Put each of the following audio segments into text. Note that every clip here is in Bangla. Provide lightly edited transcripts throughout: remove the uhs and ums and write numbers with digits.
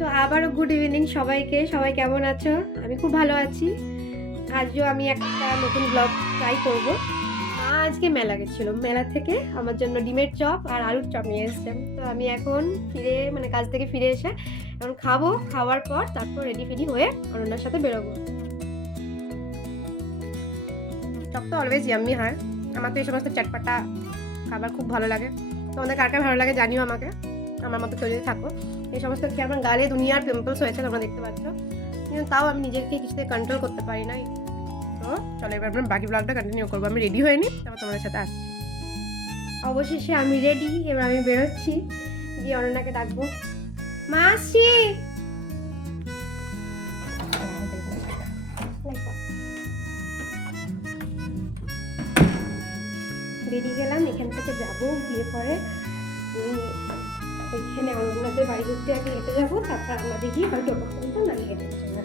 তো আবারও গুড ইভিনিং সবাইকে। সবাই কেমন আছো? আমি খুব ভালো আছি। আজও আমি একটা নতুন ব্লগ ট্রাই করব। মা আজকে মেলা গেছিল, মেলা থেকে আমার জন্য ডিমের চপ আর আলুর চপ নিয়ে এসেছেন। তো আমি এখন কাজ থেকে ফিরে এসে এখন খাবো। খাওয়ার পর তারপর রেডি ফেডি হয়ে অনন্যার সাথে বেরোবো। চপ তো অলওয়েজ ইয়াম্মি হয়। আমার তো এই সমস্ত চটপাটা খাবার খুব ভালো লাগে। তোমাদের কার কার ভালো লাগে জানিও আমাকে। আমার মতো তৈরি থাকো। এই সমস্ত খেয়ে আমার গালে দুনিয়ার পিম্পলস হয়েছে, তোমরা দেখতে পাচ্ছ, কিন্তু তাও আমি নিজেকে কিছুতে কন্ট্রোল করতে পারি না। তো চলো এবার আমরা বাকি ব্লগটা কন্টিনিউ করবো। আমি রেডি হয়ে নিই, তারপর তোমাদের সাথে আসছি। অবশেষে আমি রেডি, এবার আমি বেরোচ্ছি, গিয়ে অনন্যাকে ডাকবো। মা আসছি। বেরিয়ে গেলাম, এখান থেকে যাবো, গিয়ে পরে ওইখানে অনন্যাদের বাড়ি ঘুরতে আগে হেঁটে যাবো, তারপর আমরা দেখি হয়তো পর্যন্ত না হেঁটে যাবো।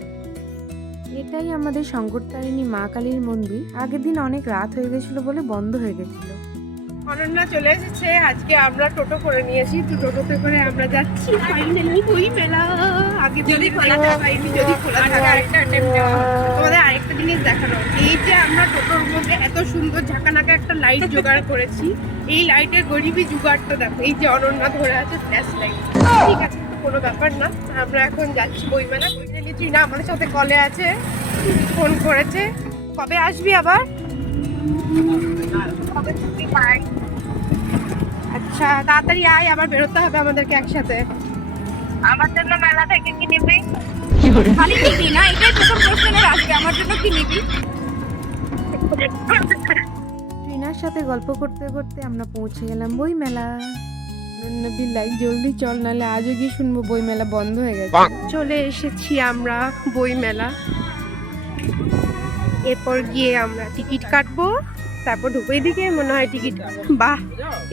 এটাই আমাদের শঙ্করতারিণী মা কালীর মন্দির। আগের দিন অনেক রাত হয়ে গেছিল বলে বন্ধ হয়ে গেছিল। অনন্যা চলে এসেছে। আজকে আমরা টোটো করে নিয়েছি, তো টোটোতে করে আমরা যাচ্ছি ফাইনালি ওই মেলা। আগে যদি খোলা থাকাইনি, যদি খোলা থাকা আরেকটা তোমাদের আরেকটা জিনিস দেখানো, এই যে আমরা টোটোর মধ্যে এত সুন্দর ঝাঁকানাকা একটা লাইট জোগাড় করেছি, এই লাইটের গরিবি জোগাড়টা দেখো। এই যে অনন্যা ধরে আছে ফ্ল্যাশ লাইট, ঠিক আছে, কোনো ব্যাপার না। আমরা এখন যাচ্ছি বইমেলা। না আমাদের সাথে কলে আছে, ফোন করেছে, কবে আসবি আবার? আচ্ছা তাড়াতাড়ি আয়, আবার বেরোতে হবে আমাদেরকে একসাথে। আমার জন্য মেলা থেকে কি নিবি? খালি নিবি না, এটাই প্রথম প্রশ্নের আসবে, আমার জন্য কি নিবি? ট্রিনার সাথে গল্প করতে করতে আমরা পৌঁছে গেলাম বইমেলা। বিল্লাই জলদি চল, নাহলে আজও গিয়ে শুনবো বইমেলা বন্ধ হয়ে গেছে। চলে এসেছি আমরা বইমেলা। এরপর গিয়ে আমরা টিকিট কাটবো, তারপর ঢুকবো। এদিকে মনে হয় টিকিট, বাহ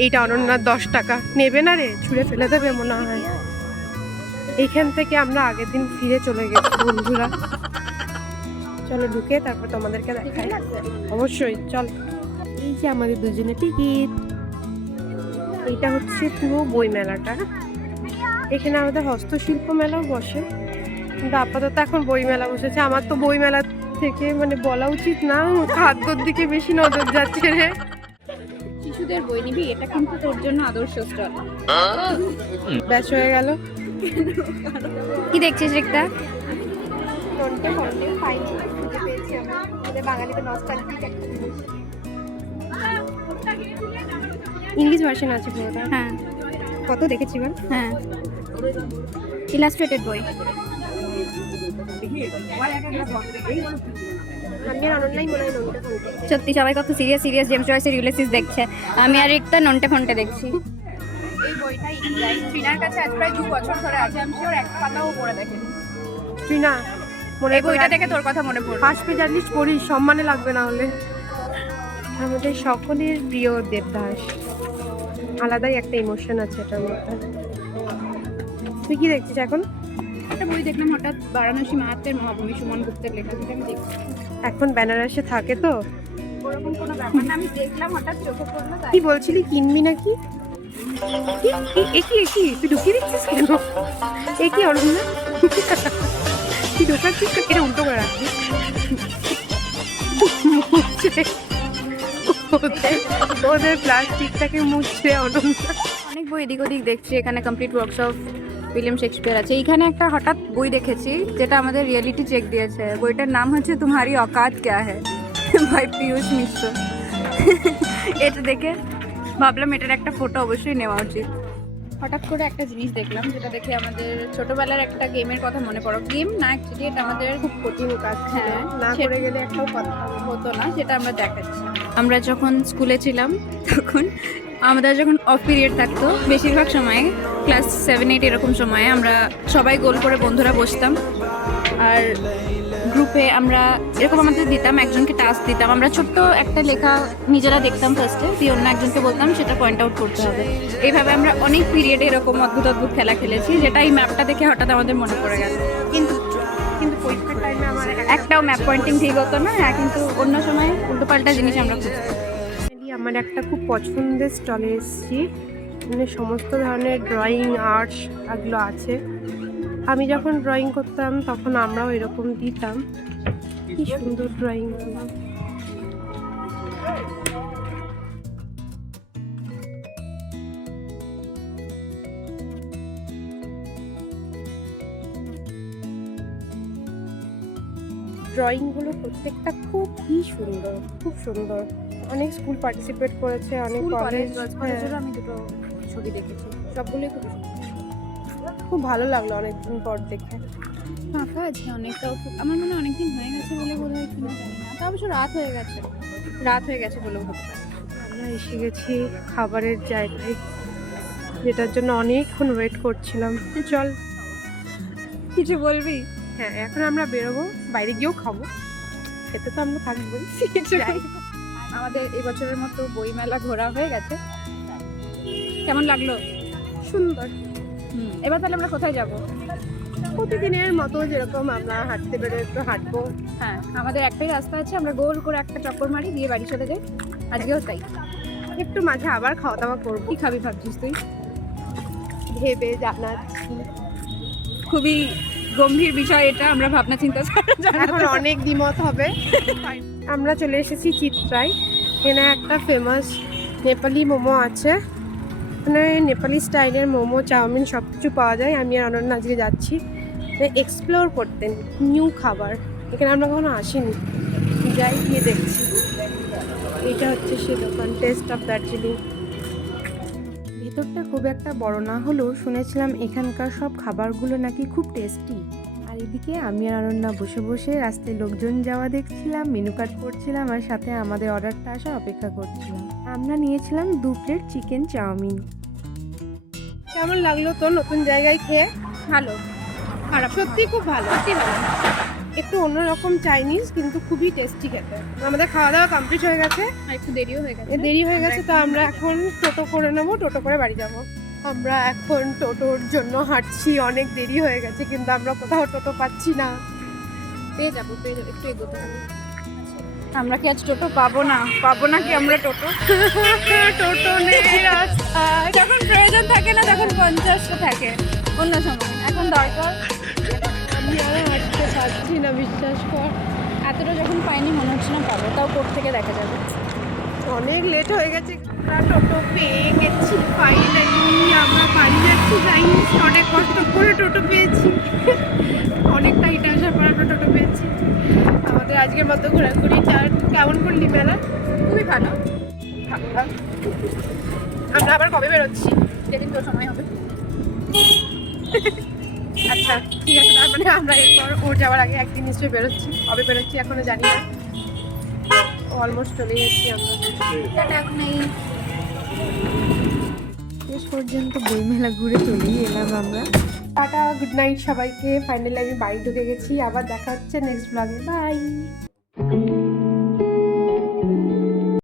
এইটা অনন্যার 10 টাকা নেবে না রে, ছুঁড়ে ফেলে দেবে মনে হয়। এইখান থেকে আমরা আগের দিন ফিরে চলে গেছি বন্ধুরা। চলো ঢুকে তারপর তোমাদেরকে দেখাই। অবশ্যই চল। এই যে আমাদের দুজনের টিকিট। এইটা হচ্ছে পুরো বই মেলাটা। এখানে আমাদের হস্তশিল্প মেলাও বসে, কিন্তু আপাতত এখন বই মেলা বসেছে। আমার তো বই মেলা থেকে বলা উচিত না, খাদ্যর দিকে বেশি নজর যাচ্ছে রে। শিশুদের বই নিবি, এটা কিন্তু তোর জন্য আদর্শ স্টল। ব্যাস হয়ে গেল। কি দেখছিস একটা? নন্টে ফন্টে ফাইন খুঁজে পেয়েছি আমরা। আমাদের বাঙালিতে নস্টালজিক একটা জিনিস। ইংলিশ ভার্সন আছে পুরোটা। হ্যাঁ কত দেখেছি বল? হ্যাঁ, ইলাস্ট্রেটেড বই। আমি আর অনলাইন মনে হয় নন্টে ফন্টে। সত্যি সবাই কত সিরিয়াস সিরিয়াস জেমস জয়েসের ইউলিসিস দেখছে, আমি আর একটা নন্টে ফন্টে দেখছি। এই বইটা ট্রিনার কাছে আজ প্রায় 2 বছর ধরে আছে, আমি শিওর এক পাতাও পড়ে দেখেনি। তুই না মনে এই বইটা দেখে তোর কথা মনে পড়লো। ফার্স্ট পেজ আটলিস্ট পড়ি, সম্মানে লাগবে না হলে। আমাদের সকলের প্রিয় দেবদাস, আলাদাই একটা ইমোশন আছে এটার মধ্যে। তুই কি দেখছিস এখন? একটা বই দেখলাম হঠাৎ, বারাণসী মাহাত্মের মহাভূমি, সুমন গুপ্তের লেখা, যেটা আমি দেখছি। এখন বেনারসে থাকে তো। ওরকম কোনো ব্যাপার না, আমি দেখলাম হঠাৎ চোখে পড়লো তাই। কি বলছিলি, কিনবি নাকি? একই তুই ঢুকিয়ে দিচ্ছিস কেন? একই অরুণা তুই ঢোকাচ্ছিস তো, এটা উল্টো করে রাখবি। ওদের প্লাস্টিকটাকে মুছছে অনন্যা। অনেক বই এদিক ওদিক দেখছি। এখানে কমপ্লিট ওয়ার্কশপ উইলিয়াম শেক্সপিয়ার আছে। এইখানে একটা হঠাৎ বই দেখেছি যেটা আমাদের রিয়েলিটি চেক দিয়েছে। বইটার নাম হচ্ছে তুমহারি औकात क्या है বাই পিয়ুষ মিশ্র। এটা দেখে ভাবলাম এটার একটা ফটো অবশ্যই নেওয়া উচিত। হঠাৎ করে একটা জিনিস দেখলাম, যেটা দেখে আমাদের ছোটবেলার একটা গেমের কথা মনে পড়ো। গেম না, অ্যাকচুয়ালি এটা আমাদের খুব কঠিন কাজ। হ্যাঁ, না করে গেলে একটাও কথা হতো না, সেটা আমরা দেখাচ্ছি। আমরা যখন স্কুলে ছিলাম তখন আমাদের যখন অফ পিরিয়ড থাকতো, বেশিরভাগ সময়ে ক্লাস 7-8 এরকম সময়ে আমরা সবাই গোল করে বন্ধুরা বসতাম, আর গ্রুপে আমরা এরকম আমাদের দিতাম, একজনকে টাস্ক দিতাম। আমরা ছোট্ট একটা লেখা নিজেরা দেখতাম ফার্স্টে, দিয়ে অন্য একজনকে বলতাম সেটা পয়েন্ট আউট করতে হবে। এইভাবে আমরা অনেক পিরিয়ডে এরকম অদ্ভুত অদ্ভুত খেলা খেলেছি, যেটা এই ম্যাপটা দেখে হঠাৎ আমাদের মনে পড়ে গেল। কিন্তু পরীক্ষার টাইমে আমার একটাও ম্যাপ পয়েন্টিং ঠিক হতো না। হ্যাঁ, কিন্তু অন্য সময় উল্টোপাল্টা জিনিস আমরা খুঁজতাম। আমার একটা খুব পছন্দের স্টলে এসেছি। সমস্ত ধরনের ড্রয়িং, আর্টস এগুলো আছে। আমি যখন ড্রয়িং করতাম তখন আমরাও এরকম দিতাম। কি সুন্দর ড্রয়িং করলাম। ড্রয়িংগুলো প্রত্যেকটা খুবই সুন্দর, খুব সুন্দর। অনেক স্কুল পার্টিসিপেট করেছে, অনেক কলেজ। আমি দুটো ছবি দেখেছি, সবগুলোই খুব খুব ভালো লাগলো অনেকদিন পর দেখে। ফাঁকা আছে অনেকটাও, আমার মনে হয় অনেকদিন হয়ে গেছে বলে বোধ হয়, কিনা জানি না। তা অবশ্য রাত হয়ে গেছে বলেও হতে পারে। আমরা এসে গেছি খাবারের জায়গায়, যেটার জন্য অনেকক্ষণ ওয়েট করছিলাম। চল। কিছু বলবি? হ্যাঁ, এখন আমরা বেরোবো, বাইরে গিয়েও খাবো, খেতে তো আমরা থাকবোই। যাই। আমাদের এবছরের মতো বইমেলা ঘোরা হয়ে গেছে। কেমন লাগলো? সুন্দর। এবার তাহলে আমরা কোথায় যাব? প্রতিদিনের মতো যেরকম আমরা হাঁটতে বেরো, একটু হাঁটবো। হ্যাঁ, আমাদের একটাই রাস্তা আছে, আমরা গোল করে একটা চক্কর মারি দিয়ে বাড়ি চলে যাই। আজকেও তাই। একটু মাঝে আবার খাওয়া দাওয়া করবো। কি খাবি ভাবছিস তুই? ভেবে জানাচ্ছি। খুবই গম্ভীর বিষয় এটা, আমরা ভাবনা চিন্তা ছাড়া এখন অনেক দ্বিমত হবে। আমরা চলে এসেছি চিত্রায়। এখানে একটা ফেমাস নেপালি মোমো আছে, মানে নেপালি স্টাইলের মোমো, চাউমিন সব কিছু পাওয়া যায়। আমি আর অনন্যা আজকে যাচ্ছি এক্সপ্লোর করতে, নিউ খাবার। এখানে আমরা কখনো আসিনি, যাই গিয়ে দেখছি। এটা হচ্ছে সে দোকান, টেস্ট অফ দার্জিলিং। ভেতরটা খুব একটা বড় না হলেও শুনেছিলাম এখানকার সব খাবারগুলো নাকি খুব টেস্টি। আর এদিকে আমি আর অনন্যা বসে বসে রাস্তায় লোকজন যাওয়া দেখছিলাম, মেনু কার্ড করছিলাম, আর সাথে আমাদের অর্ডারটা আসা অপেক্ষা করছিলাম। আমরা নিয়েছিলাম 2 প্লেট চিকেন চাউমিন। কেমন লাগলো তো নতুন জায়গায় খেয়ে? ভালো, খারাপ সত্যি খুব ভালো, সত্যি ভালো। একটু অন্যরকম চাইনিজ, কিন্তু খুবই টেস্টি খেতে। আমাদের খাওয়া দাওয়া কমপ্লিট হয়ে গেছে, আর একটু দেরিও হয়ে গেছে। দেরি হয়ে গেছে, তো আমরা এখন টোটো করে নেবো, টোটো করে বাড়ি যাব। আমরা এখন টোটোর জন্য হাঁটছি, অনেক দেরি হয়ে গেছে, কিন্তু আমরা কোথাও টোটো পাচ্ছি না। পেয়ে যাবো, একটু এগোতে হবে। আমরা কি আজ টোটো পাবো না কি আমরা টোটো? টোটো নেই রাস্তায়। যখন প্রয়োজন থাকে না, তখন 50টা থাকে অন্য সময়। এখন দরকার, আমি আর হাঁটতে পারছি না, বিশ্বাস কর। এতটা যখন পাইনি মনে হচ্ছে না পাবো, তাও কোর্ট থেকে দেখা যাবে। অনেক লেট হয়ে গেছে, আমরা টোটো পেয়ে গেছি ফাইনালি। আমরা বাড়ি যাচ্ছি, যাই অনেক কষ্ট করে টোটো পেয়েছি। অনেকটা হিট আসার পর আমরা টোটো পেয়েছি। আমাদের আজকের মতো ঘোরাঘুরি কেমন করলি মেলা? খুবই ভালো। আমরা আবার কবে বেরোচ্ছি? যেদিন তোর সময় হবে। আচ্ছা ঠিক আছে, তার মানে আমরা এরপর ওর যাওয়ার আগে একদিন নিশ্চয়ই বেরোচ্ছি। কবে বেরোচ্ছি এখনো জানি না। অলমোস্ট চলে গেছি আমরা। এখন এই শেষ পর্যন্ত বইমেলা ঘুরে চলেই এলাম আমরা। টাটা, গুড নাইট সবাইকে। ফাইনালি আমি বাড়ি ঢুকে গেছি। আবার দেখা হচ্ছে নেক্সট ব্লগে। বাই।